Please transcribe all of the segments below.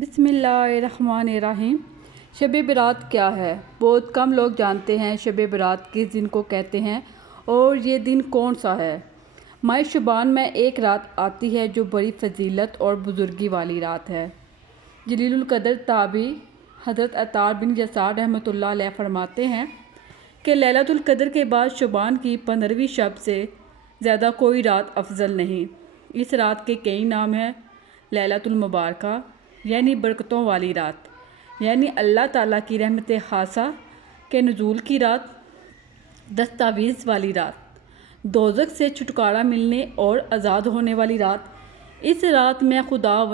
بسم اللہ الرحمن الرحیم۔ شب برات کیا ہے؟ بہت کم لوگ جانتے ہیں شب برات کس دن کو کہتے ہیں اور یہ دن کون سا ہے۔ ماہ شعبان میں ایک رات آتی ہے جو بڑی فضیلت اور بزرگی والی رات ہے۔ جلیل القدر تابعی حضرت عطار بن یسار رحمۃ اللہ علیہ فرماتے ہیں کہ لیلۃ القدر کے بعد شعبان کی 15ویں شب سے زیادہ کوئی رات افضل نہیں۔ اس رات کے کئی نام ہیں۔ لیلۃ المبارکہ یعنی برکتوں والی رات، یعنی اللہ تعالیٰ کی رحمت خاصہ کے نزول کی رات، دستاویز والی رات، دوزخ سے چھٹکارا ملنے اور آزاد ہونے والی رات۔ اس رات میں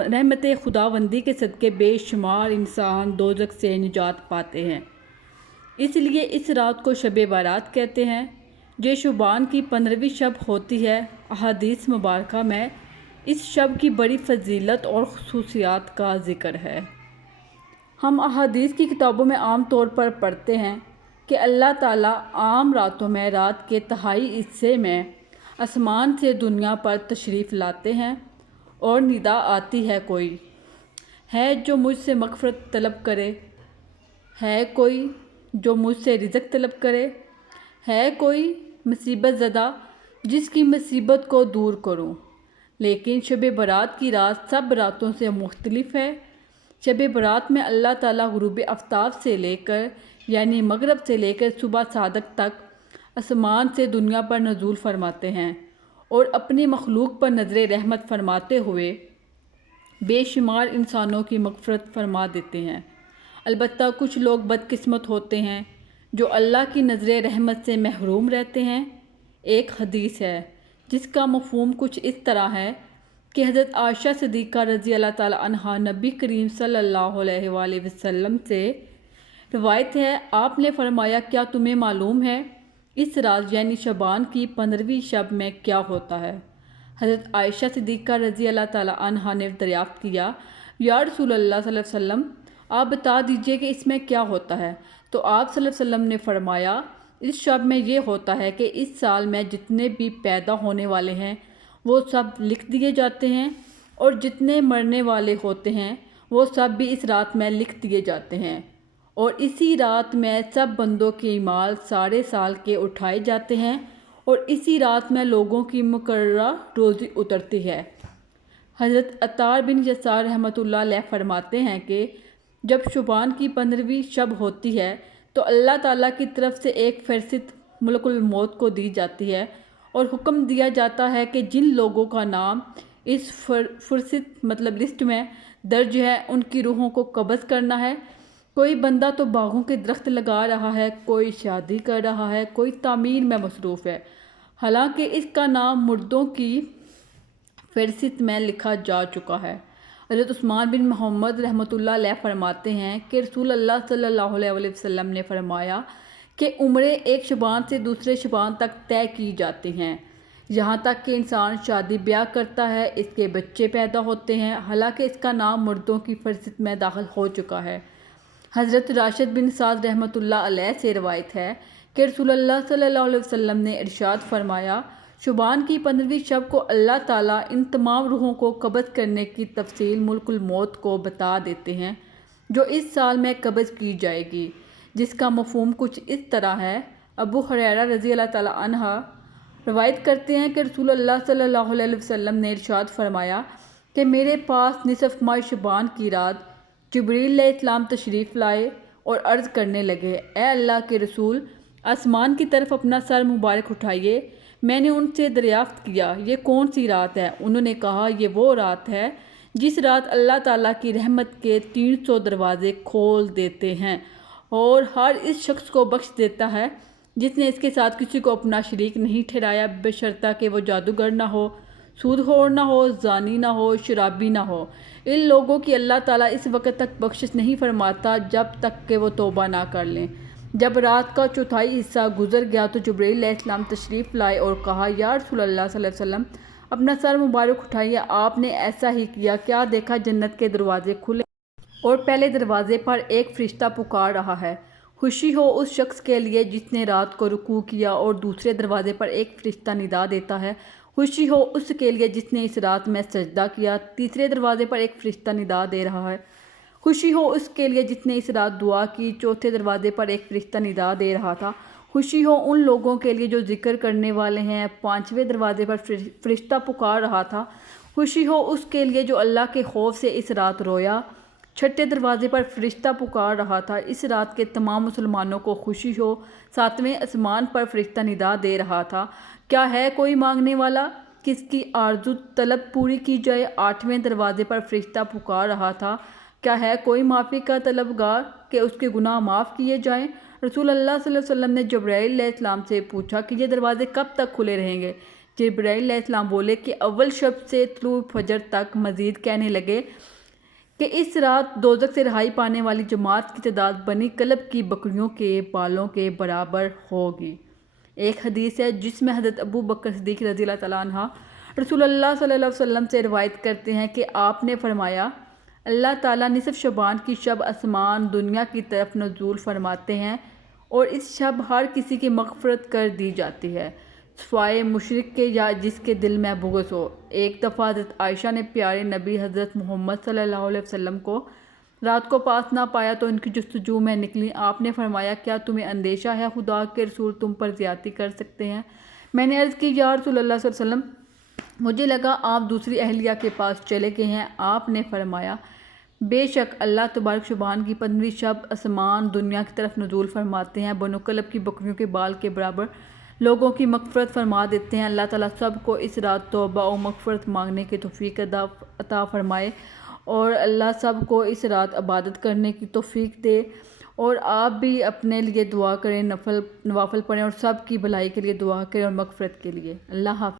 رحمت خداوندی کے صدقے بے شمار انسان دوزخ سے نجات پاتے ہیں، اس لیے اس رات کو شب برات کہتے ہیں۔ یہ شعبان کی 15ویں شب ہوتی ہے۔ احادیث مبارکہ میں اس شب کی بڑی فضیلت اور خصوصیات کا ذکر ہے۔ ہم احادیث کی کتابوں میں عام طور پر پڑھتے ہیں کہ اللہ تعالیٰ عام راتوں میں رات کے تہائی حصے میں آسمان سے دنیا پر تشریف لاتے ہیں اور ندا آتی ہے، کوئی ہے جو مجھ سے مغفرت طلب کرے، ہے کوئی جو مجھ سے رزق طلب کرے، ہے کوئی مصیبت زدہ جس کی مصیبت کو دور کروں۔ لیکن شب برات کی رات سب راتوں سے مختلف ہے۔ شب برات میں اللہ تعالیٰ غروب آفتاب سے لے کر یعنی مغرب سے لے کر صبح صادق تک آسمان سے دنیا پر نزول فرماتے ہیں اور اپنی مخلوق پر نظر رحمت فرماتے ہوئے بے شمار انسانوں کی مغفرت فرما دیتے ہیں۔ البتہ کچھ لوگ بدقسمت ہوتے ہیں جو اللہ کی نظر رحمت سے محروم رہتے ہیں۔ ایک حدیث ہے جس کا مفہوم کچھ اس طرح ہے کہ حضرت عائشہ صدیقہ رضی اللہ تعالیٰ عنہا نبی کریم صلی اللہ علیہ وآلہ وسلم سے روایت ہے، آپ نے فرمایا، کیا تمہیں معلوم ہے اس رات یعنی شعبان کی 15ویں شب میں کیا ہوتا ہے؟ حضرت عائشہ صدیقہ رضی اللہ تعالیٰ عنہا نے دریافت کیا، یا رسول اللہ صلی اللہ علیہ وسلم، آپ بتا دیجئے کہ اس میں کیا ہوتا ہے؟ تو آپ صلی اللہ علیہ وسلم نے فرمایا، اس شب میں یہ ہوتا ہے کہ اس سال میں جتنے بھی پیدا ہونے والے ہیں وہ سب لکھ دیے جاتے ہیں، اور جتنے مرنے والے ہوتے ہیں وہ سب بھی اس رات میں لکھ دیے جاتے ہیں، اور اسی رات میں سب بندوں کے اعمال سارے سال کے اٹھائے جاتے ہیں، اور اسی رات میں لوگوں کی مقررہ روزی اترتی ہے۔ حضرت عطار بن یسار رحمۃ اللہ علیہ فرماتے ہیں کہ جب شعبان کی 15ویں شب ہوتی ہے تو اللہ تعالیٰ کی طرف سے ایک فہرست ملک الموت کو دی جاتی ہے اور حکم دیا جاتا ہے کہ جن لوگوں کا نام اس فہرست لسٹ میں درج ہے ان کی روحوں کو قبض کرنا ہے۔ کوئی بندہ تو باغوں کے درخت لگا رہا ہے، کوئی شادی کر رہا ہے، کوئی تعمیر میں مصروف ہے، حالانکہ اس کا نام مردوں کی فہرست میں لکھا جا چکا ہے۔ حضرت عثمان بن محمد رحمۃ اللہ علیہ فرماتے ہیں کہ رسول اللہ صلی اللہ علیہ وسلم نے فرمایا کہ عمریں ایک شعبان سے دوسرے شعبان تک طے کی جاتی ہیں، یہاں تک کہ انسان شادی بیاہ کرتا ہے، اس کے بچے پیدا ہوتے ہیں، حالانکہ اس کا نام مردوں کی فہرست میں داخل ہو چکا ہے۔ حضرت راشد بن سعد رحمۃ اللہ علیہ سے روایت ہے کہ رسول اللہ صلی اللہ علیہ وسلم نے ارشاد فرمایا، شعبان کی 15ویں شب کو اللہ تعالیٰ ان تمام روحوں کو قبض کرنے کی تفصیل ملک الموت کو بتا دیتے ہیں جو اس سال میں قبض کی جائے گی، جس کا مفہوم کچھ اس طرح ہے۔ ابو ہریرہ رضی اللہ تعالیٰ عنہ روایت کرتے ہیں کہ رسول اللہ صلی اللہ علیہ وسلم نے ارشاد فرمایا کہ میرے پاس نصف ماہ شعبان کی رات جبریل علیہ السلام تشریف لائے اور عرض کرنے لگے، اے اللہ کے رسول، آسمان کی طرف اپنا سر مبارک اٹھائیے۔ میں نے ان سے دریافت کیا، یہ کون سی رات ہے؟ انہوں نے کہا، یہ وہ رات ہے جس رات اللہ تعالیٰ کی رحمت کے 300 دروازے کھول دیتے ہیں اور ہر اس شخص کو بخش دیتا ہے جس نے اس کے ساتھ کسی کو اپنا شریک نہیں ٹھہرایا، بشرطہ کہ وہ جادوگر نہ ہو، سود خور نہ ہو، زانی نہ ہو، شرابی نہ ہو۔ ان لوگوں کی اللہ تعالیٰ اس وقت تک بخشش نہیں فرماتا جب تک کہ وہ توبہ نہ کر لیں۔ جب رات کا چوتھائی حصہ گزر گیا تو جبریل علیہ السلام تشریف لائے اور کہا، یا رسول اللہ صلی اللہ علیہ وسلم، اپنا سر مبارک اٹھائیے۔ آپ نے ایسا ہی کیا، کیا دیکھا جنت کے دروازے کھلے اور پہلے دروازے پر ایک فرشتہ پکار رہا ہے، خوشی ہو اس شخص کے لیے جس نے رات کو رکوع کیا، اور دوسرے دروازے پر ایک فرشتہ ندا دیتا ہے، خوشی ہو اس کے لیے جس نے اس رات میں سجدہ کیا، تیسرے دروازے پر ایک فرشتہ ندا دے رہا ہے، خوشی ہو اس کے لیے جس نے اس رات دعا کی۔ چوتھے دروازے پر ایک فرشتہ ندا دے رہا تھا۔ خوشی ہو ان لوگوں کے لیے جو ذکر کرنے والے ہیں۔ پانچویں دروازے پر فرشتہ پکار رہا تھا۔ خوشی ہو اس کے لیے جو اللہ کے خوف سے اس رات رویا۔ چھٹے دروازے پر فرشتہ پکار رہا تھا۔ اس رات کے تمام مسلمانوں کو خوشی ہو۔ ساتویں آسمان پر فرشتہ ندا دے رہا تھا، کیا ہے کوئی مانگنے والا کہ اس کی آرزو طلب پوری کی جائے۔ آٹھویں دروازے پر فرشتہ پکار رہا تھا، کیا ہے کوئی معافی کا طلبگار کہ اس کے گناہ معاف کیے جائیں۔ رسول اللہ صلی اللہ علیہ وسلم نے جبرائیل علیہ السلام سے پوچھا کہ یہ دروازے کب تک کھلے رہیں گے؟ جبرائیل علیہ السلام بولے کہ اول شب سے طلوع فجر تک۔ مزید کہنے لگے کہ اس رات دوزخ سے رہائی پانے والی جماعت کی تعداد بنی کلب کی بکریوں کے بالوں کے برابر ہوگی۔ ایک حدیث ہے جس میں حضرت ابو بکر صدیق رضی اللہ تعالیٰ عنہ رسول اللہ صلی اللہ علیہ وسلم سے روایت کرتے ہیں کہ آپ نے فرمایا، اللہ تعالیٰ نصف شعبان کی شب آسمان دنیا کی طرف نزول فرماتے ہیں اور اس شب ہر کسی کی مغفرت کر دی جاتی ہے سوائے مشرک کے یا جس کے دل میں بغض ہو۔ ایک دفعہ حضرت عائشہ نے پیارے نبی حضرت محمد صلی اللہ علیہ وسلم کو رات کو پاس نہ پایا تو ان کی جستجو میں نکلی۔ آپ نے فرمایا، کیا تمہیں اندیشہ ہے خدا کے رسول تم پر زیادتی کر سکتے ہیں؟ میں نے عرض کی، یا رسول اللہ صلی اللہ علیہ وسلم، مجھے لگا آپ دوسری اہلیہ کے پاس چلے گئے ہیں۔ آپ نے فرمایا، بے شک اللہ تبارک شعبان کی 15ویں شب آسمان دنیا کی طرف نزول فرماتے ہیں، بنو کلب کی بکریوں کے بال کے برابر لوگوں کی مغفرت فرما دیتے ہیں۔ اللہ تعالیٰ سب کو اس رات توبہ و مغفرت مانگنے کی توفیق عطا فرمائے اور اللہ سب کو اس رات عبادت کرنے کی توفیق دے، اور آپ بھی اپنے لیے دعا کریں، نوافل پڑھیں اور سب کی بھلائی کے لیے دعا کریں اور مغفرت کے لیے۔ اللہ حافظ۔